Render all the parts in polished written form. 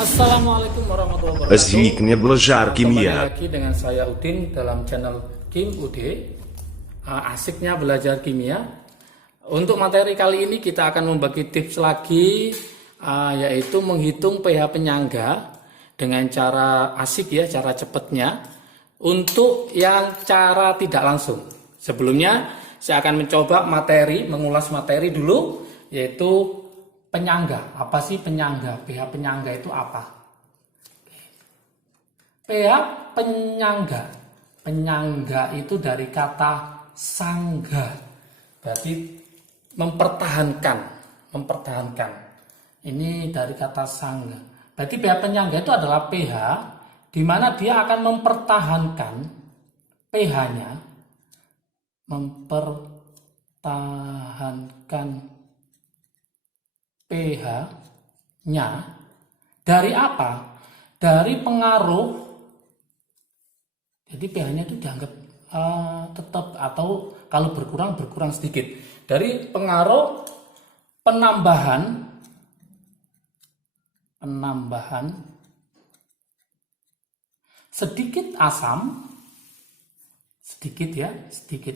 Assalamualaikum warahmatullahi wabarakatuh. Возникне блажар Kembali kimia. lagi dengan saya Udin dalam channel Kim Ude. Asiknya belajar kimia. Untuk materi kali ini kita akan membagi tips lagi, yaitu menghitung pH penyangga dengan cara asik ya, cara cepatnya. Untuk yang cara tidak langsung. Sebelumnya saya akan mencoba mengulas materi dulu, yaitu penyangga. Apa sih penyangga? pH penyangga itu apa? pH penyangga. Penyangga itu dari kata sangga. Berarti mempertahankan. Ini dari kata sangga. Berarti pH penyangga itu adalah pH di mana dia akan mempertahankan pH-nya. Mempertahankan pH-nya dari apa? Dari pengaruh. Jadi pH-nya itu dianggap tetap atau kalau berkurang sedikit. Dari pengaruh penambahan sedikit asam, sedikit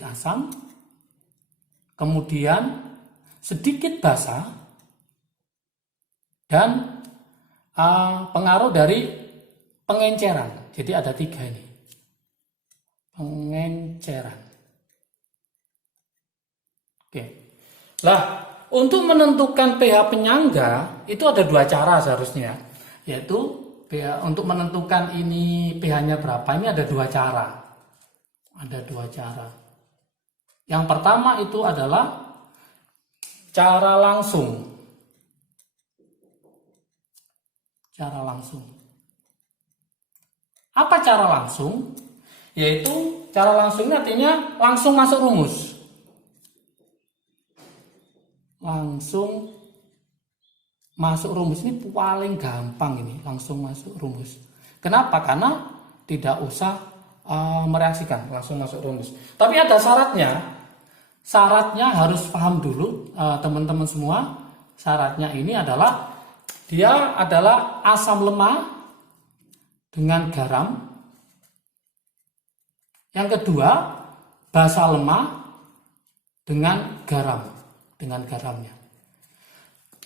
asam, kemudian sedikit basa, dan pengaruh dari pengenceran. Jadi ada 3 ini. Pengenceran. Oke. Lah, untuk menentukan pH penyangga itu ada 2 cara seharusnya. Yaitu untuk menentukan ini pH-nya berapa, ini ada 2 cara. Yang pertama itu adalah cara langsung. Apa cara langsung? Yaitu cara langsung ini artinya langsung masuk rumus. Ini paling gampang ini, langsung masuk rumus. Kenapa? Karena tidak usah mereaksikan, langsung masuk rumus. Tapi ada syaratnya. Syaratnya harus paham dulu teman-teman semua. Syaratnya ini adalah dia adalah asam lemah dengan garam. Yang kedua, basa lemah dengan garamnya.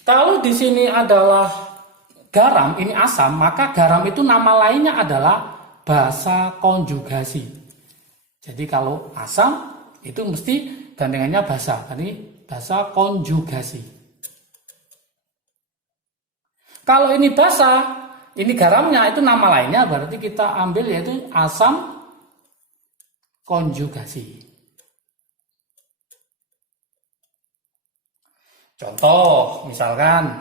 Kalau di sini adalah garam, ini asam, maka garam itu nama lainnya adalah basa konjugasi. Jadi kalau asam itu mesti gandengannya basa, ini basa konjugasi. Kalau ini basa, ini garamnya itu nama lainnya, berarti kita ambil yaitu asam konjugasi. Contoh, misalkan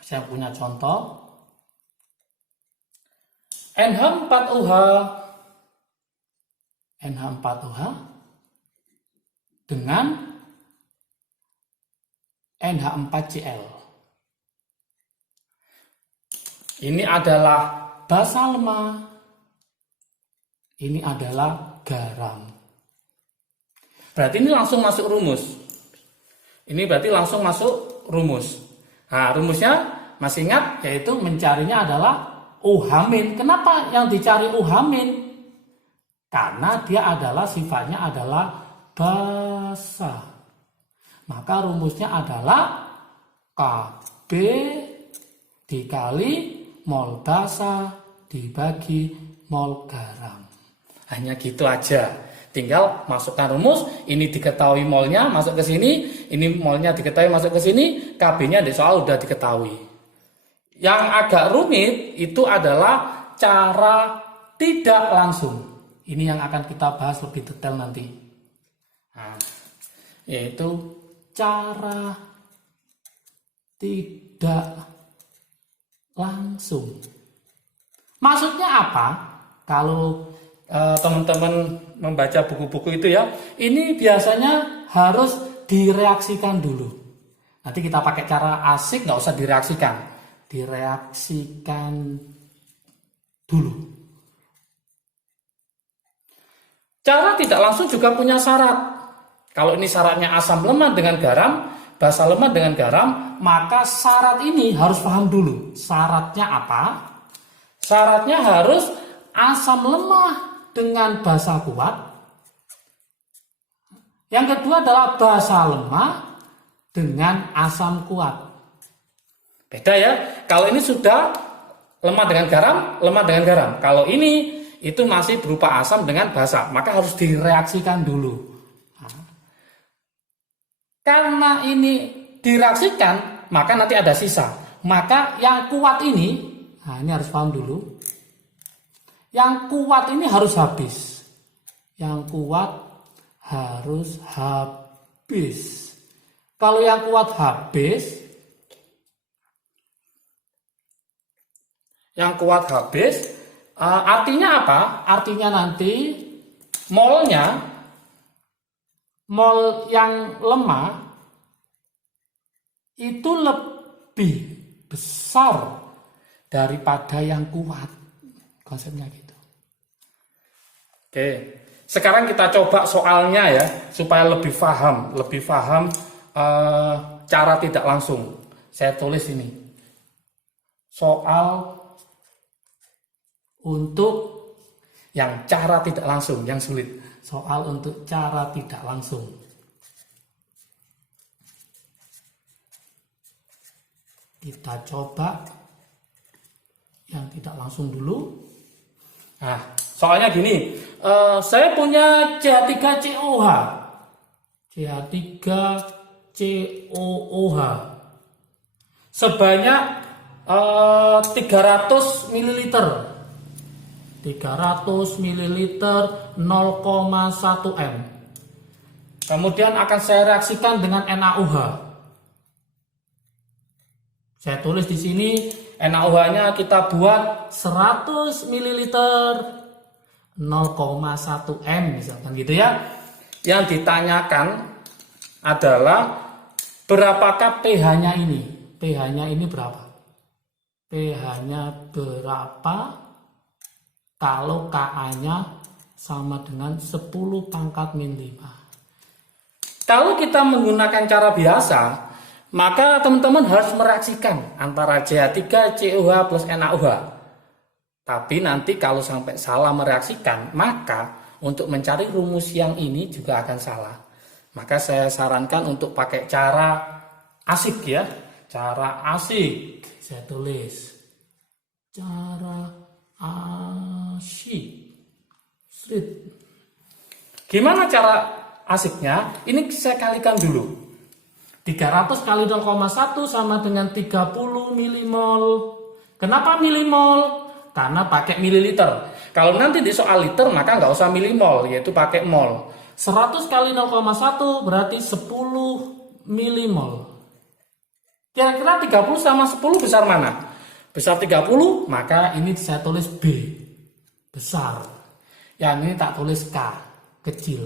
saya punya contoh NH4OH dengan NH4Cl. Ini adalah basa lemah, ini adalah garam. Berarti ini langsung masuk rumus. Nah, rumusnya masih ingat, yaitu mencarinya adalah OH-. Kenapa yang dicari OH-? Karena dia adalah sifatnya adalah basa. Maka rumusnya adalah Kb dikali mol basa dibagi mol garam. Hanya gitu aja. Tinggal masukkan rumus, ini diketahui molnya masuk ke sini, ini molnya diketahui masuk ke sini, Kb-nya di soal udah diketahui. Yang agak rumit itu adalah cara tidak langsung. Ini yang akan kita bahas lebih detail nanti. Nah, yaitu cara tidak langsung. Maksudnya apa? Kalau teman-teman membaca buku-buku itu ya, ini biasanya harus direaksikan dulu. Nanti kita pakai cara asik, nggak usah direaksikan dulu. Cara tidak langsung juga punya syarat. Kalau ini syaratnya asam lemah dengan garam, basa lemah dengan garam, maka syarat ini harus paham dulu. Syaratnya apa? Syaratnya harus asam lemah dengan basa kuat. Yang kedua adalah basa lemah dengan asam kuat. Beda ya. Kalau ini sudah lemah dengan garam, lemah dengan garam. Kalau ini itu masih berupa asam dengan basa, maka harus direaksikan dulu. Karena ini direaksikan, maka nanti ada sisa. Maka yang kuat ini, nah ini harus paham dulu. Yang kuat ini harus habis. Yang kuat harus habis. Kalau yang kuat habis, artinya apa? Artinya nanti mol yang lemah itu lebih besar daripada yang kuat. Konsepnya gitu. Oke, sekarang kita coba soalnya ya, supaya lebih paham cara tidak langsung. Saya tulis ini. Soal untuk yang cara tidak langsung, yang sulit. Soal untuk cara tidak langsung. Kita coba yang tidak langsung dulu. Nah, soalnya gini, saya punya CH3COH. CH3COOH sebanyak 300 ml. 300 ml 0,1 M. Kemudian akan saya reaksikan dengan NaOH. Saya tulis di sini NaOH-nya kita buat 100 ml 0,1 M misalkan gitu ya. Yang ditanyakan adalah berapakah pH-nya ini? pH-nya ini berapa? pH-nya berapa? Kalau Ka-nya sama dengan 10 pangkat min 5. Kalau kita menggunakan cara biasa, maka teman-teman harus mereaksikan antara CH3COH plus NaOH. Tapi nanti kalau sampai salah mereaksikan, maka untuk mencari rumus yang ini juga akan salah. Maka saya sarankan untuk pakai cara asik ya. Cara asik. Saya tulis. Cara asik. Gimana cara asiknya? Ini saya kalikan dulu. 300 kali 0,1 sama dengan 30 milimol. Kenapa milimol? Karena pakai mililiter. Kalau nanti di soal liter maka nggak usah milimol, yaitu pakai mol. 100 kali 0,1 berarti 10 milimol. Kira-kira 30 sama 10 besar mana? Besar 30, maka ini saya tulis B. Besar. Yang ini tak tulis K. Kecil.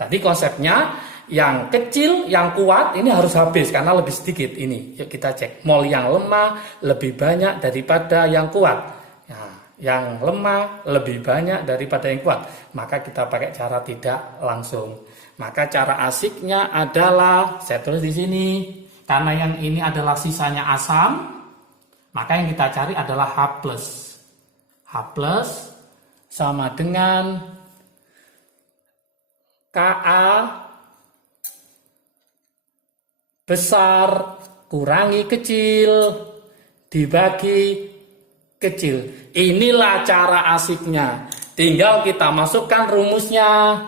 Tadi konsepnya yang kecil, yang kuat ini harus habis karena lebih sedikit ini. Yuk kita cek. Mol yang lemah lebih banyak daripada yang kuat. Nah, yang lemah lebih banyak daripada yang kuat. Maka kita pakai cara tidak langsung. Maka cara asiknya adalah saya tulis di sini. Karena yang ini adalah sisanya asam, maka yang kita cari adalah H+. H+ sama dengan Ka besar kurangi kecil dibagi kecil. Inilah cara asiknya. Tinggal kita masukkan rumusnya.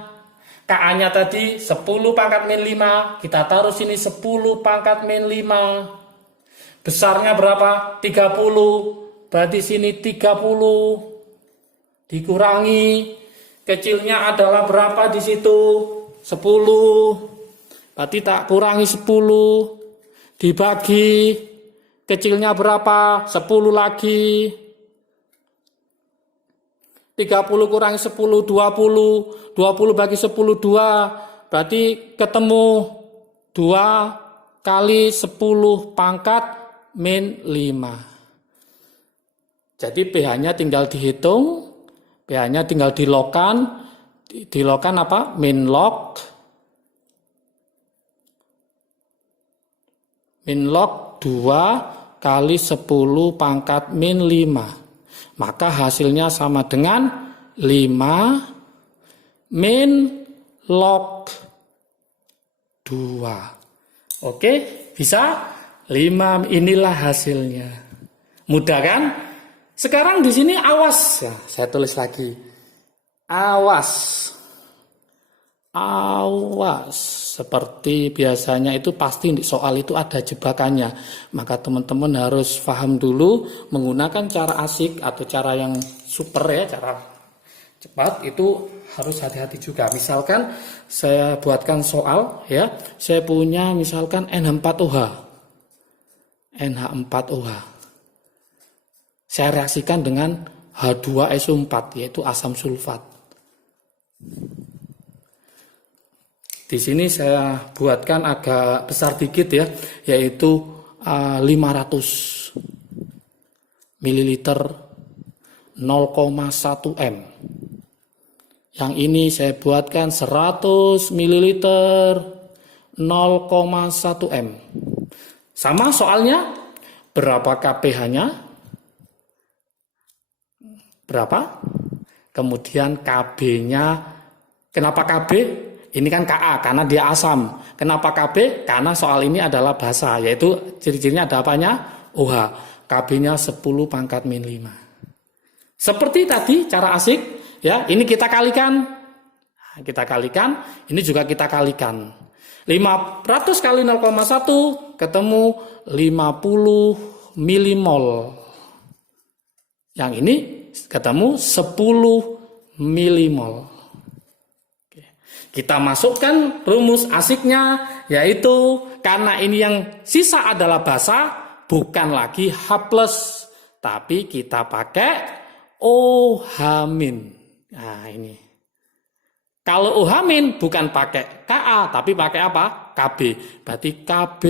Ka-nya tadi 10 pangkat min 5. Kita taruh sini 10 pangkat min 5. Besarnya berapa? 30. Berarti sini 30. Dikurangi. Kecilnya adalah berapa di situ? 10. Berarti tak kurangi 10. Dibagi. Kecilnya berapa? 10 lagi. 30 kurangi 10, 20. 20 bagi 10, 2. Berarti ketemu 2 kali 10 pangkat min 5. Jadi pH-nya tinggal dihitung. pH-nya tinggal dilogkan. Dilogkan apa? Min log min log 2 kali 10 pangkat min 5. Maka hasilnya sama dengan 5 min log 2. Oke, bisa? 5 inilah hasilnya. Mudah kan? Sekarang di sini awas. Ya, saya tulis lagi. Awas. Awas. Seperti biasanya itu pasti di soal itu ada jebakannya. Maka teman-teman harus paham dulu menggunakan cara asik atau cara yang super ya, cara cepat itu harus hati-hati juga. Misalkan saya buatkan soal ya, saya punya misalkan NH4OH. NH4OH. Saya reaksikan dengan H2SO4 yaitu asam sulfat. Di sini saya buatkan agak besar dikit ya, yaitu 500 ml 0,1 M. Yang ini saya buatkan 100 ml 0,1 M. Sama soalnya, berapa kpH-nya? Berapa? Kemudian Kb-nya, kenapa Kb? Ini kan Ka, karena dia asam. Kenapa Kb? Karena soal ini adalah basa, yaitu ciri-cirinya ada apanya? OH. Kb-nya 10 pangkat min 5. Seperti tadi, cara asik, ya. Ini kita kalikan. Kita kalikan, ini juga kita kalikan. 500 kali 0,1 ketemu 50 milimol. Yang ini ketemu 10 milimol. Kita masukkan rumus asiknya, yaitu karena ini yang sisa adalah basa, bukan lagi H+, tapi kita pakai OH-. Nah ini. Kalau OH- bukan pakai Ka, tapi pakai apa? Kb. Berarti Kb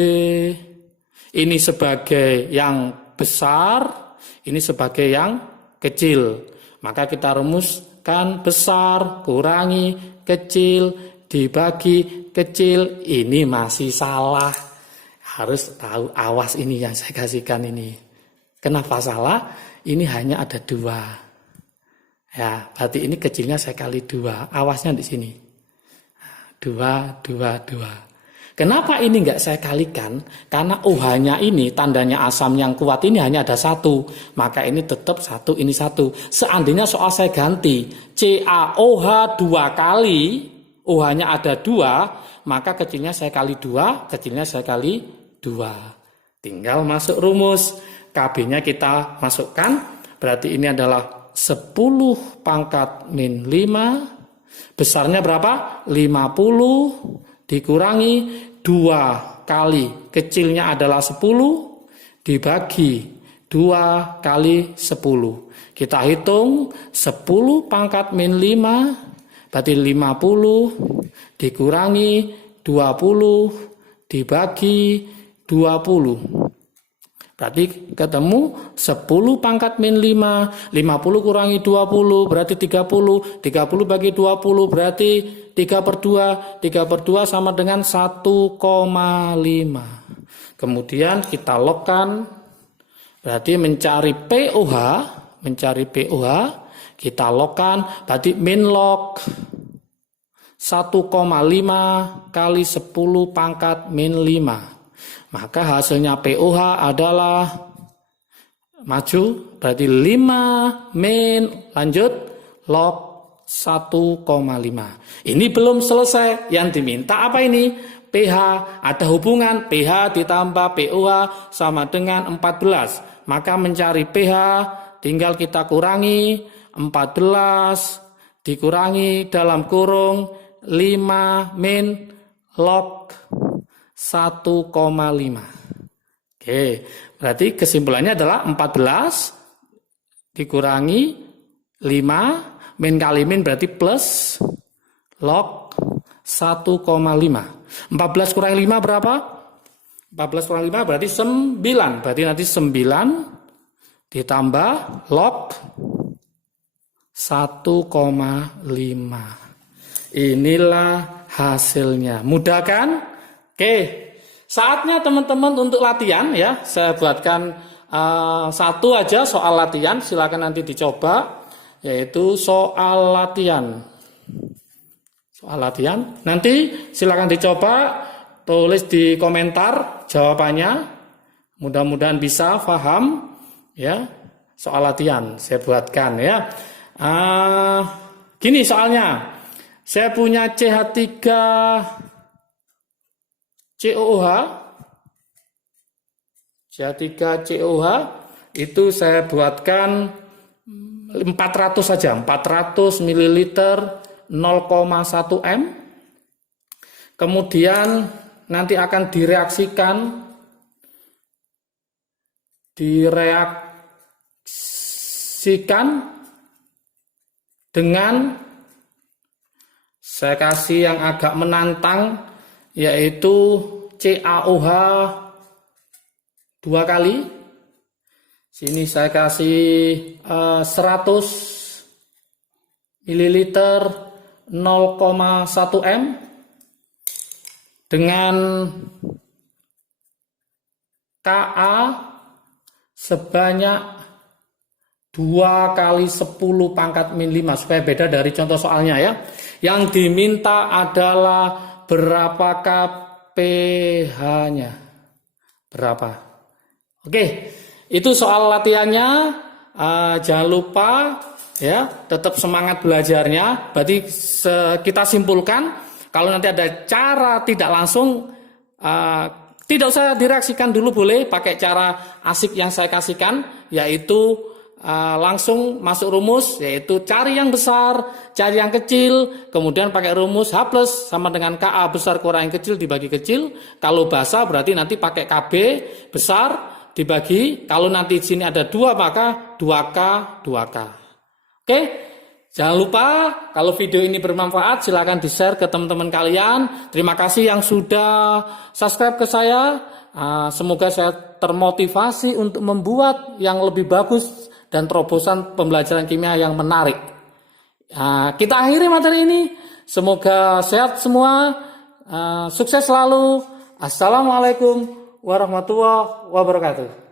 ini sebagai yang besar, ini sebagai yang kecil. Maka kita rumuskan besar kurangi kecil dibagi kecil. Ini masih salah. Harus tahu, awas ini yang saya kasihkan ini. Kenapa salah? Ini hanya ada 2. Ya, berarti ini kecilnya saya kali 2. Awasnya di sini. 2, 2, 2. Kenapa ini enggak saya kalikan? Karena OH-nya ini, tandanya asam yang kuat ini hanya ada 1. Maka ini tetap 1, ini 1. Seandainya soal saya ganti, CaOH 2 kali, OH-nya ada 2, maka kecilnya saya kali 2, kecilnya saya kali 2. Tinggal masuk rumus. Kb-nya kita masukkan, berarti ini adalah 10 pangkat min 5, besarnya berapa? 50 dikurangi 2 kali, kecilnya adalah 10, dibagi 2 kali 10. Kita hitung 10 pangkat min 5, berarti 50 dikurangi 20 dibagi 20. Berarti ketemu 10 pangkat min 5, 50 kurangi 20 berarti 30, 30 bagi 20 berarti 3/2, 3/2 sama dengan 1,5. Kemudian kita logkan, berarti mencari POH, kita logkan, berarti min log 1,5 kali 10 pangkat min 5. Maka hasilnya POH adalah maju, berarti 5 min, lanjut, log 1,5. Ini belum selesai, yang diminta apa ini? pH, ada hubungan pH ditambah POH sama dengan 14. Maka mencari pH, tinggal kita kurangi 14, dikurangi dalam kurung 5 min log 1,5. Oke, berarti kesimpulannya adalah 14 dikurangi 5, min kali min berarti plus log 1,5. 14 kurangi 5 berapa? 14 kurangi 5 berarti 9. Berarti nanti 9 ditambah log 1,5. Inilah hasilnya. Mudah kan? Oke, Saatnya teman-teman untuk latihan ya. Saya buatkan satu aja soal latihan, silakan nanti dicoba, yaitu soal latihan. Soal latihan. Nanti silakan dicoba, tulis di komentar jawabannya. Mudah-mudahan bisa paham ya soal latihan. Saya buatkan ya. Gini soalnya. Saya punya CH3 COOH. CH3COOH itu saya buatkan 400 saja, 400 ml 0,1 M. Kemudian nanti akan direaksikan dengan saya kasih yang agak menantang, yaitu CaOH 2 kali. Sini saya kasih 100 ml 0,1 M dengan Ka sebanyak 2 kali 10 pangkat min 5 supaya beda dari contoh soalnya ya. Yang diminta adalah berapakah pH-nya? Berapa? Oke, itu soal latihannya. Jangan lupa ya, tetap semangat belajarnya. Berarti kita simpulkan kalau nanti ada cara tidak langsung, tidak usah direaksikan dulu, boleh pakai cara asik yang saya kasihkan, yaitu langsung masuk rumus, yaitu cari yang besar, cari yang kecil, kemudian pakai rumus H plus sama dengan Ka besar kurang yang kecil dibagi kecil. Kalau basa berarti nanti pakai Kb besar dibagi, kalau nanti di sini ada 2 maka 2K 2K. Oke, jangan lupa kalau video ini bermanfaat silahkan di-share ke teman-teman kalian. Terima kasih yang sudah subscribe ke saya. Semoga saya termotivasi untuk membuat yang lebih bagus dan terobosan pembelajaran kimia yang menarik. Kita akhiri materi ini. Semoga sehat semua, sukses selalu. Assalamualaikum warahmatullahi wabarakatuh.